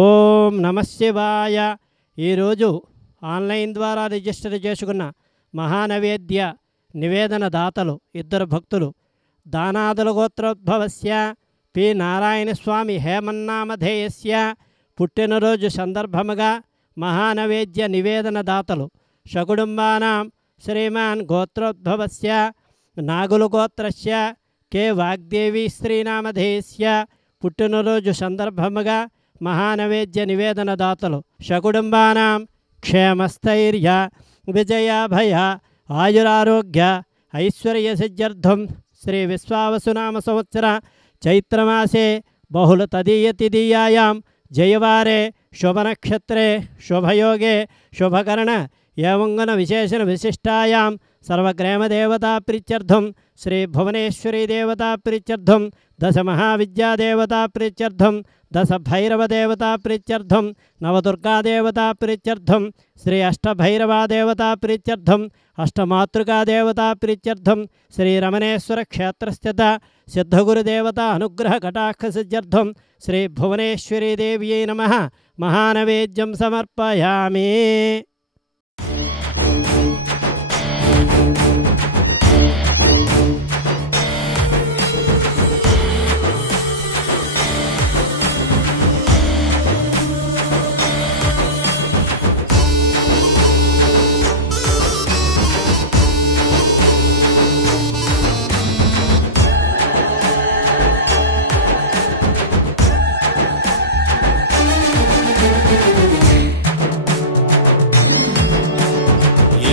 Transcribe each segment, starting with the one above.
ఓం నమః శివాయ. ఈరోజు ఆన్లైన్ ద్వారా రిజిస్టర్ చేసుకున్న మహానైవేద్య నివేదన దాతలు ఇద్దరు భక్తులు. దానాదుల గోత్రోద్భవస్య పి నారాయణస్వామి హేమన్నామధేయస్య పుట్టినరోజు సందర్భముగా మహానైవేద్య నివేదన దాతలు సకుటుంబానాం శ్రీమాన్ గోత్రోద్భవస్య నాగుల గోత్రస్య కే వాగ్దేవి స్త్రీనామధేయస్య పుట్టినరోజు సందర్భముగా మహానైవేద్య నివేదన దాతలు సకుటుంబానాం క్షేమస్థైర్య విజయాభయ ఆయురారోగ్య ఐశ్వర్య సిద్ధ్యర్థం శ్రీ విశ్వావసునామ సంవత్సర చైత్రమాసే బహుళ తదీయతిదీయాయాం జయవారే శుభనక్షత్రే శుభయోగే శుభకరణ ఏవంగన విశేషణ విశిష్టాయాం సర్వగ్రామదేవతా ప్రీత్యర్థం శ్రీ భువనేశ్వరీ దేవతా ప్రీత్యర్థం దశ మహావిద్యాదేవతా ప్రీత్యర్థం దశ భైరవదేవతా ప్రీత్యర్థం నవదుర్గాదేవతా ప్రీత్యర్థం శ్రీ అష్టభైరవాదేవతా ప్రీత్యర్థం అష్టమాతృకాదేవతా ప్రీత్యర్థం శ్రీ రమణేశ్వర క్షేత్రస్థిత సిద్ధగురుదేవతా అనుగ్రహ కటాక్ష సిద్ధ్యర్థం శ్రీ భువనేశ్వరీ దేవ్యై నమః మహానైవేద్యం సమర్పయామి.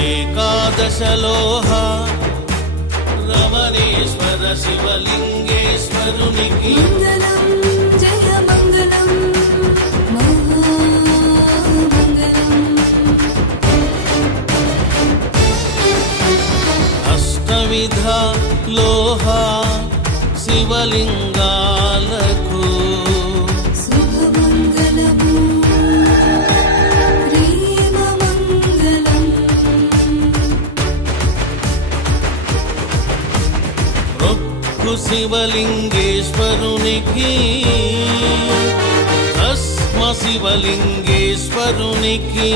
ఏకాదశలోహ రమణేశ్వర శివలింగేశ్వరునికి మంగళం జయ మంగళం మహామంగళం. అష్టవిధ లోహ శివలింగాలకు శుభమంగళము ప్రేమమంగళం. రొక్కు శివలింగేశ్వరునికి భస్మ శివలింగేశ్వరునికి